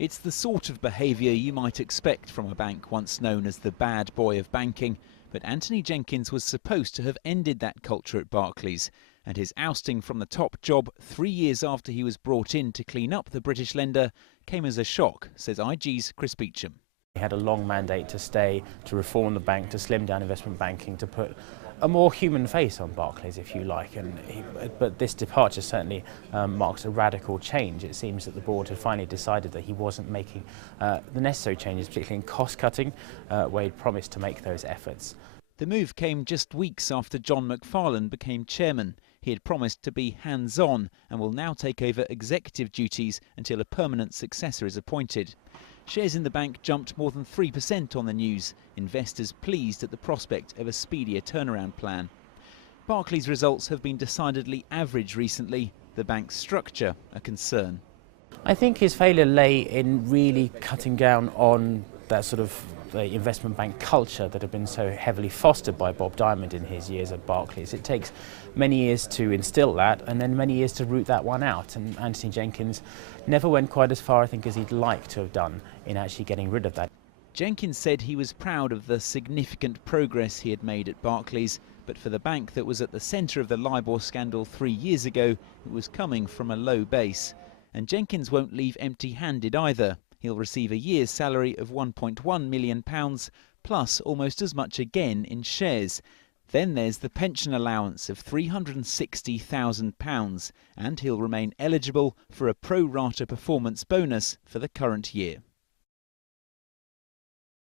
It's the sort of behaviour you might expect from a bank once known as the bad boy of banking, but Antony Jenkins was supposed to have ended that culture at Barclays, and his ousting from the top job 3 years after he was brought in to clean up the British lender came as a shock, says IG's Chris Beecham. He had a long mandate to stay, to reform the bank, to slim down investment banking, to put a more human face on Barclays, if you like. But this departure certainly marks a radical change. It seems that the board had finally decided that he wasn't making the necessary changes, particularly in cost cutting, where he'd promised to make those efforts. The move came just weeks after John McFarlane became chairman. He had promised to be hands-on and will now take over executive duties until a permanent successor is appointed. Shares in the bank jumped more than 3% on the news, investors pleased at the prospect of a speedier turnaround plan. Barclays' results have been decidedly average recently, the bank's structure a concern. I think his failure lay in really cutting down on that sort of the investment bank culture that had been so heavily fostered by Bob Diamond in his years at Barclays. It takes many years to instill that and then many years to root that one out, and Antony Jenkins never went quite as far, I think, as he'd like to have done in actually getting rid of that. Jenkins said he was proud of the significant progress he had made at Barclays, but for the bank that was at the centre of the LIBOR scandal 3 years ago, it was coming from a low base. And Jenkins won't leave empty-handed either. He'll receive a year's salary of £1.1 million, plus almost as much again in shares. Then there's the pension allowance of £360,000, and he'll remain eligible for a pro rata performance bonus for the current year.